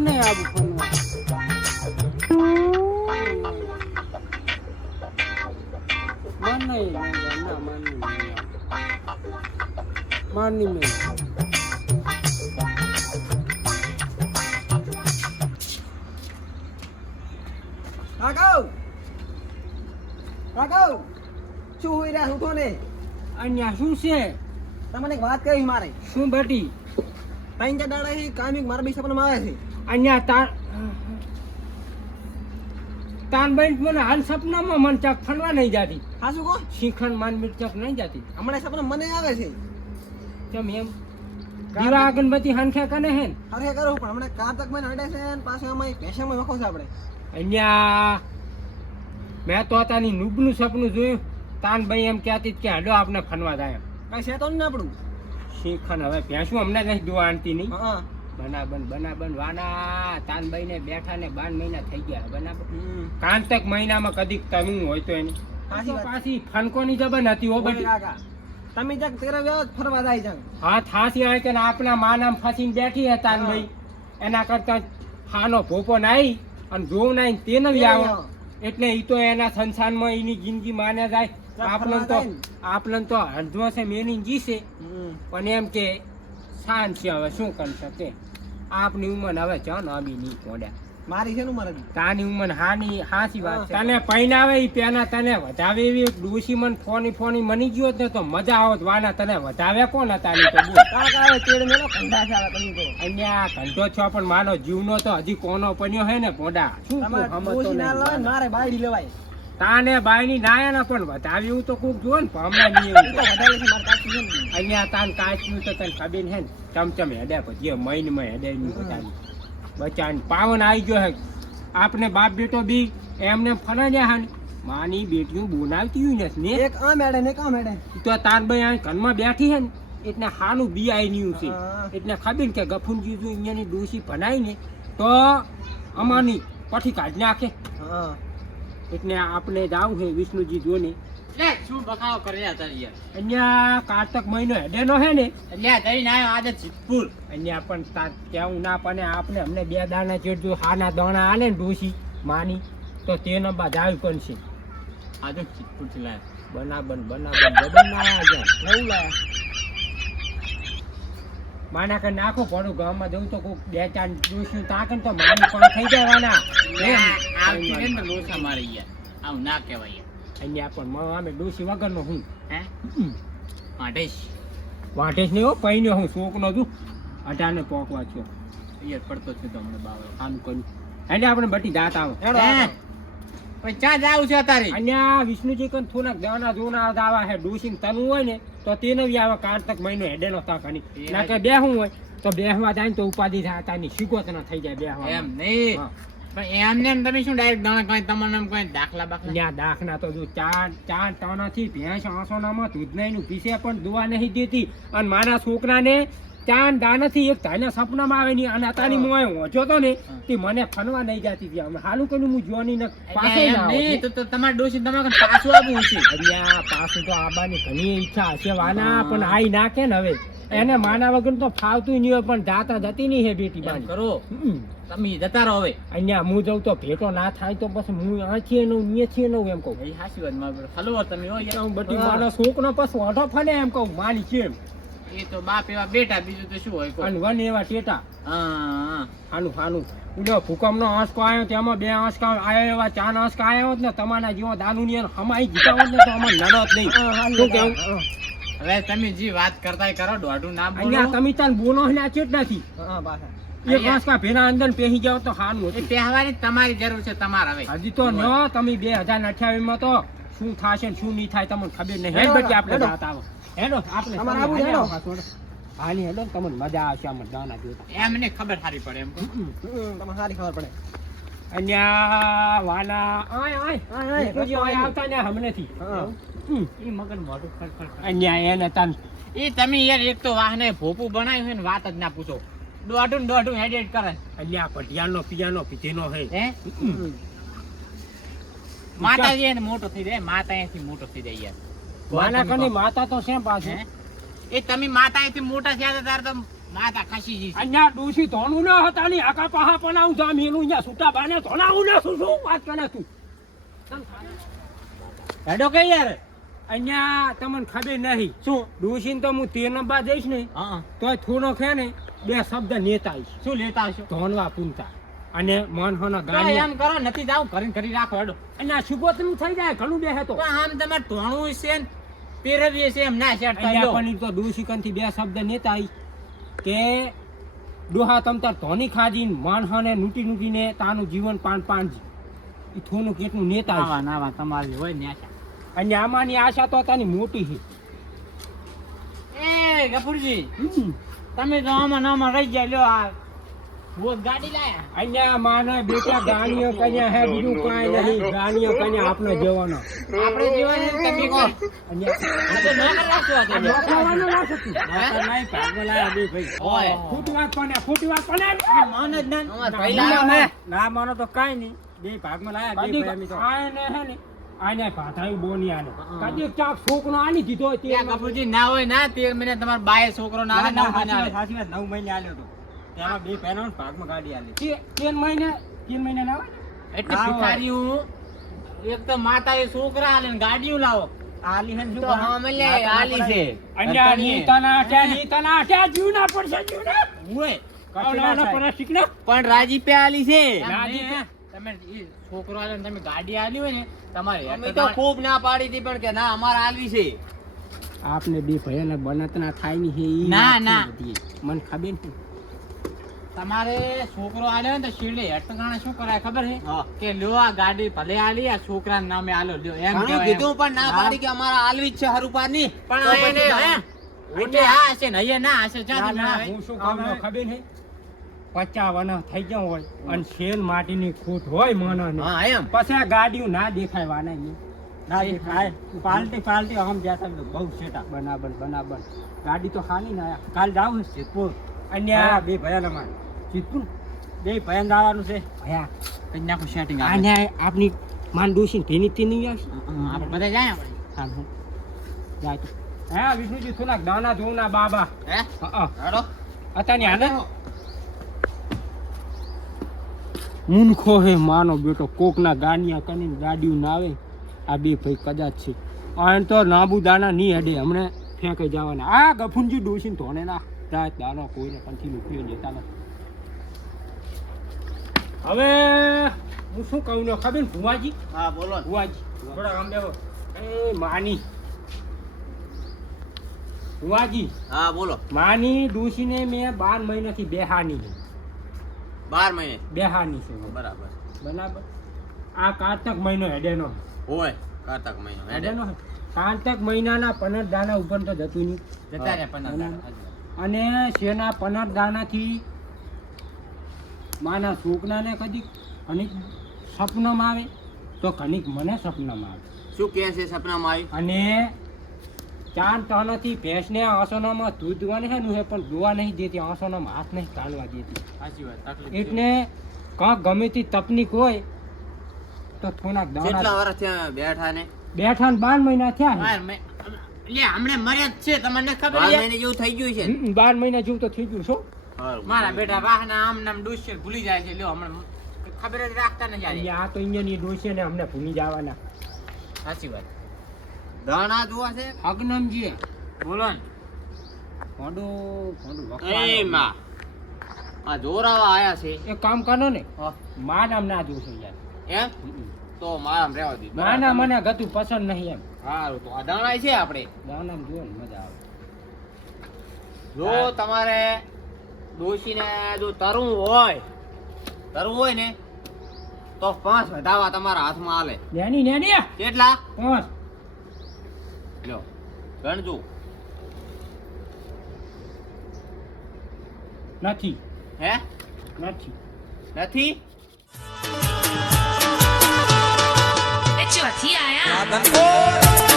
મને આવું ફરવા મને ના માની મેં કાકા કાકા શું હોઈ રહ્યા ઉઠો ને અહીંયા શું છે તમને એક વાત કહી મારે શું બેટી ત્રણ ચાર દાડા થી કામિક મારા બી સપનામાં આવે છે અહીંયા તાન બેન મને હાલ સપનામાં મન ચક ફરવા નહીં જાતી હા શું કહો શીખણ માન મિર્ચક નહીં જાતી હમણાં સપના મને આવે છે કેમ એમ દીવા અગરબત્તી હંખે કને હે અરે કરું પણ હમણાં કારતક મને હડે છે અને પાછો એમાં પેશામાં વખો છે આપણે અહીંયા મેં તો તાની નુબનું સપનું જોયું તાન ભાઈ એમ કહેતી કે હાલો આપણે ફરવા જાય કઈ છે તો ને આપણું શીખણ હવે ભેંસું અમને નહીં દુવા આણતી નહીં હા બનાબન વાના તાનભાઈ ને બેઠા ને 12 મહિના થઈ ગયા બનાબર કાંતક મહિનામાં કદીક તનું હોય તો એની પાછી ફનકોની જબન હતી ઓ બધી કાકા તમે જક તેરા વ્યવ ફરવા જાય જક હા થાસી આવે કે આપણા માનામ ફસીને બેઠી હે તાનભાઈ એના કરતા હાનો ભોપો નાઈ અને જોવ નાઈ તેને બી આવો એટલે ઈ તો એના સંસારમાં એની જિંદગી માને જાય આપલન તો અડધો છે મેની જીશે પણ એમ કે શાંત છે હવે શું કરી શકે આપની ઉંમર હવે ચા નાબી નહીં પોડ્યા મારી છે ને ઉંમર તાની ઉંમર હાસી વાત તને પૈનાવે ઈ પેના તને વધાવે એવી ડોશી મન ફોની મની ગયો ને તો મજા આવત વાના તને વધાવે કોણ હતા ની તો બોલ કાકા હવે તેડ મેલો કંડા છે હવે તમે તો અહીંયા કંટો છો પણ માનો જીવનો તો હજી કોનો પન્યો હે ને પોડા શું તમારે ના લાવે મારે બાયડી લેવાય તાને બાયની નાયા ના પણ વધાવે એવું તો કોક જો ને હમણાં નહીં એવું તો વધારે છે માર કાચી છે ને અહીંયા તાન કાચનું તો તને ખબર હે ને ચમચમ હેડે પછી મહિનમાં હેડે નહીં બધાની બચાને પાવન આવી ગયો હે આપને બાપ બેટો બી એમને ફરજ્યા હે માની બેટીઓ બોલાવતી હોય ને એક આ મેડે ને કા મેડે તો તાર ભાઈ આ ઘરમાં બેઠી હે ને એટલે હાનું બી આવી નીયું છે એટલે ખબર કે ગફુનજી જો અહીંયાની ડોશી ભણાય ને તો અમાની પછી કાઢી નાખે હા એટલે આપણે જાવ છે વિષ્ણુજી જોને શું બખાવો કર્યા તારી યાર અહીંયા કારતક મહિનો હેડેનો હે ને એટલે જઈને આવ્યો આજે સિદ્ધપુર અહીંયા પણ તાર કેવું ના પણ આપને અમને 2 દાણા ચેડજો હાના દાણા આલે ને ડોશી માની તો તેને બાદ આવી પણ છે આજે સિદ્ધપુર થી લાયા બનાબન ના આવ્યા નવું લાયા માના કે નાખો પડું ગામમાં જવું તો કોક 2-4 ડોશી તાકન તો માની પણ થઈ જવાના આવતી ને તો લોસા મારી યાર આવું ના કહેવાય અહીંયા પણ અમે ડોશી વગરનો હું હે માટેશ વાટેશ નહીં હો પૈણ્યો હું શોકનો છું 18 પોકવા છો યાર પડતો છે તો હમણે બાવળો આનું કર્યું એટલે આપણે બટી દાંત આવે પણ ચા જાવ છે તારે અહીંયા વિષ્ણુજી કન થોડાક દાણા જોના આવા હે ડોશી તનું હોય ને તો તેને બી આવે કારતક મહિનો હેડેનો તાકની ના કે બેહું હોય તો બેહવા જાય તો ઉપાધિ થાય તાની શીગોતના થઈ જાય બેહવા એમ નહીં પણ એમને તમે શું ડાયરેક્ટ દાણા કઈ તમારે કઈ દાખલા બાખલા ત્યાં દાખલા તો જો ચાર ટણાથી ભેંસ આસોનામાં દૂધનાઈનું પીસે પણ દુવા નહીં દેતી અને મારા છોકરાને 4 દાનાથી એક તાના સપનામાં આવે નહીં અને અતાની મોય હોજો તો ને તે મને ફનવા નહીં જાતી હતી અમે હાલું કર્યું હું જોની ને પાસે ના નહીં તો તમારે ડોશી તમારે પાછું આવવું છે અહીંયા પાછું તો આબાની ઘણી ઈચ્છા હશે વાના પણ આઈ નાખે ને હવે એને માના વગર તો ફાવતું નહીં હોય પણ જાતા જતી નહીં હે બેટી બાની કરો તમે જતા રહો હવે અહીંયા હું જઉં તો ભેટો ના થાય તો પછી હું આથી એનું નીચે એનું એમ કહું એ હાસી વાત માર હલવો તમે હો યાર હું બધી મારા છોકરો પછી ઓઢો ફને એમ કહું માની કેમ એ તો બાપ એવા બેટા બીજું તો શું હોય અને વન એવા ટેટા હા હાનું ઉડ્યો ભૂકંપનો આંચકો આવ્યો તેમાં 2 આંચકા આવ્યો એવા 4 આંચકા આવ્યો ને તમારા જેવો દાનુની હમાઈ જીતા હોત ને તો અમાર નડત નહીં શું કેવું હવે તમે જે વાત કરતા કરો દોઢું ના બોલો અહીંયા તમે તાન બોનો ને આ ચેટ નથી હા પાછા એક આંચકા ભેના અંદર પેહી જાવ તો હાનું એ હતું પહેવાની તમારી જરૂર છે તમારે હવે હજી તો ન તમે 2028 માં તો શું થાશે ને શું નહીં થાય તમને ખબર નહીં હેડ બેટી આપણે વાત આવો હેડો આપણે તમારે આવું હેડો. હાની હેડો તમને મજા આવશે આમ દાના જોતા એમને ખબર સારી પડે એમ કહું. તમને સારી ખબર પડે અહીંયા વાલા આય આય, વિષ્ણુજી આય આવતા ને હમણેથી હા. એ મગન મોઢું ખડખડ અહીંયા એને તાન એ તમે યાર એક તો વાહને ભોપું બનાવ્યું હોય ને વાત જ ના પૂછો દોઢું હેડેડ કરે અહીંયા પટિયાનો પિયાનો પીધેનો હે હે માતાજી એને મોટો થઈ જાય માતા અહીંથી મોટો થઈ જાય યાર માના કની માતા તો છે પાછું હે? એ તમે માતા અહીંથી મોટા થયા હતા ત્યારે તો માતા ખસી ગઈ છે. અહીંયા ડોશી ધોણું ન હતા ની આકા પાહા પનાવું જા મેલું અહીંયા છૂટા બાને ધોણાવું ન શું વાત કરે તું હેડો કે યાર અહીંયા તમને ખબર નહીં શું ડોશીને તો હું 13 નંબર જઈશ ને હા તોય થોડો ખે ને બે શબ્દ નેતા આવીશ શું લેતા હશો ધોનવા પૂનતા અને મનહોના તો ગાડી એમ કરો નથી જાવ કરી રાખો હેડો અને આ સુગોતનું થઈ જાય ઘણું બેહે તો પણ આમ તમારે ધોણું છે ને પેરવીએ છે એમ ના સેટ કરી અહીંયા લો પણ ઈ તો ડોશીકનથી બે શબ્દ નેતા આવીશ કે ડોહા તમ તાર ધોની ખાજીને માણસાને નૂટીને તાનું જીવન પાણજી ઈ થોનું કેટલું નેતા આવીશ નાવા નાવા તમારી હોય ને આશા. અને આમાંની આશા તો તાની મોટી છે એ ગફુરજી તમે તો આમાં રહી ગયા લ્યો આ રોજ ગાડી લાયા અહીંયા માને બેટા ગાણીઓ કન્યા હે બીજું કાંઈ નહીં ગાણીઓ કન્યા આપણે જવાનો આપણે જીવન તમે કહો અહીંયા આ તો નોકર રાખો આ તો. નોખવાનું ના થતું. નોકર નહીં, ભાગમાં લાયા બે ભાઈ. હોય. ખોટી વાત કોને માન જ ના. અમાર ભાઈ ના, લાયા ના. હે. ના માનો તો કાંઈ નહીં. બે ભાગમાં લાયા, બે ભાઈ અમે તો. આને હે ને આને ભાઠાયું બોની આને કદી ચાક છોકરો આની દીધો હોય તે ત્યાં ગફુરજી ના હોય ના 13 મહિને તમારા બાએ છોકરો ના આવે, 9 મહિને આવે. સાચી વાત 9 મહિને આલ્યો તો તેમાં બે પહેનો ભાગમાં ગાડી આલી 3 મહિને ના હોય એટલે ભિખારીઓ એક તો માતાએ છોકરા આલે ને ગાડીઓ લાવો. આલી હે તો હામે લે આલી છે. અન્યા નીતાના ત્યાં જીવના પડશે જીવના હોય. કટલાના પર શીખના પણ રાજી પે આલી છે. રાજી પે? તમે ઈ છોકરો આલે ને તમે ગાડી આલી હોય ને તમારે અમે તો ખૂબ ના પાડી હતી પણ કે ના અમારે આલવી છે. આપને બે ભયાના બનતના થાય ની હે ઈ ના, વાત છે ના. બધી. મને ખબર નથી તમારે છોકરો આલ્યો ને તો શીરડે હેઠગાણે શું કરાય ખબર છે હા. કે લ્યો આ ગાડી ભલે આલી આ છોકરાના નામે આલો લ્યો એમ ઘણું કહેવાય એમ. કીધું પણ ના પાડી કે અમારે આલવી જ છે હરુપાની. પણ તો આ પછી એને હે ઓટે હા હશે ને અહીંયા ના હશે ના, ચાથી ના, ના હું શું કહું છું ખબર છે 55 થઈ ગયા હોય અને શેલ માટીની ખૂટ હોય મનને હા એમ પછી આ ગાડીઓ ના દેખાય વાના ની ના દેખાય પાલટી આમ જતા બહુ સેટા બનાબર ગાડી તો ખાલી ના આયા કાલ જાવ સિદ્ધપુર અન્ય બે ભયા ના સિદ્ધપુર બે ભયા જવાનું છે ભયા કન્યા કો સેટિંગ આ આને આપની માન દોશી તેની તેની આવશે આપણે બધા જાય આપણે હા હા જાય તો હા વિષ્ણુજી થોડાક દાના જોના બાબા હે હા હેડો અતાની આને મૂર્ખો હે માનો બેટો કોકના ગાનિયા કનીને ગાડીઓ ના આવે આ બે ભાઈ કદાચ છે આને તો નાબુ દાણા નહીં હેડે હમણે ફેંકાઈ જવાના આ ગફુનજી ડોસીને ધોણે ના રાત દાનો કોઈને કંથી નુકરી લેતા નથી હવે હું શું કહું ને ખબર ને ભુવાજી હા બોલો ને. ભુવાજી થોડા આમ બેહો એ માની ભુવાજી હા બોલો માની ડોસીને મેં 12 મહિનાથી બેહાની છે 12 મહિને બેહાની છે બરાબર બરાબર આ કારતક મહિનો હેડેનો હોય કારતક મહિનો હેડે. હેડેનો કારતક મહિનાના 15 દાણા ઉપર તો જતું નહીં જતા રે પણ અને શેના 15 દાણાથી માના છોકરાને કદી ઘણીક સપનામાં આવે તો ઘણીક મને સપનામાં આવે શું કહે છે સપનામાં આવ્યું અને 4 ટનથી ભેંસને આસોનામાં દૂધ દુવાને છે ને પણ દુવા નહીં દેતી આસોનામાં હાથ નહીં કાઢવા દેતી સાચી વાત તકલીફ એટલે કાંક ગમે તે તકલીફ હોય તો થોડાક કેટલા દાણા વર્ષ થયા બેઠા ને બેઠા ને 12 મહિના થયા લે હમણે મરે જ છે તમને ખબર 12 છે મહિને જેવું થઈ ગયું છે ને? 12 મહિના જેવું તો થઈ ગયું છો હારું. મારા બેટા વાહના આમ નામ ડોસિયર ભૂલી જાય છે લ્યો હમણાં ખબર જ રાખતા નથી યાર આ તો અહીંયાની ડોસે ને અમને ભૂલી જવાના સાચી વાત દાણા જોવા છે અગ્નમજી બોલો ને ફોડો એ માં આ જોરાવા આયા છે એક કામ કરો ને હા. માં નામ ના જોશો યાર એમ તો મારામ રહેવા દીધું માં નામ મને ગતું પસંદ નહીં એમ હારું તો આ દાણા છે આપણે માં નામ જુઓ ને મજા આવે જો તમારે ડોશીને જો તરવું હોય ને તો 5 વધાવા તમારા હાથમાં આલે નેની કેટલા 5 લ્યો ગણજો નથી હે નથી નથી ચોથી આયા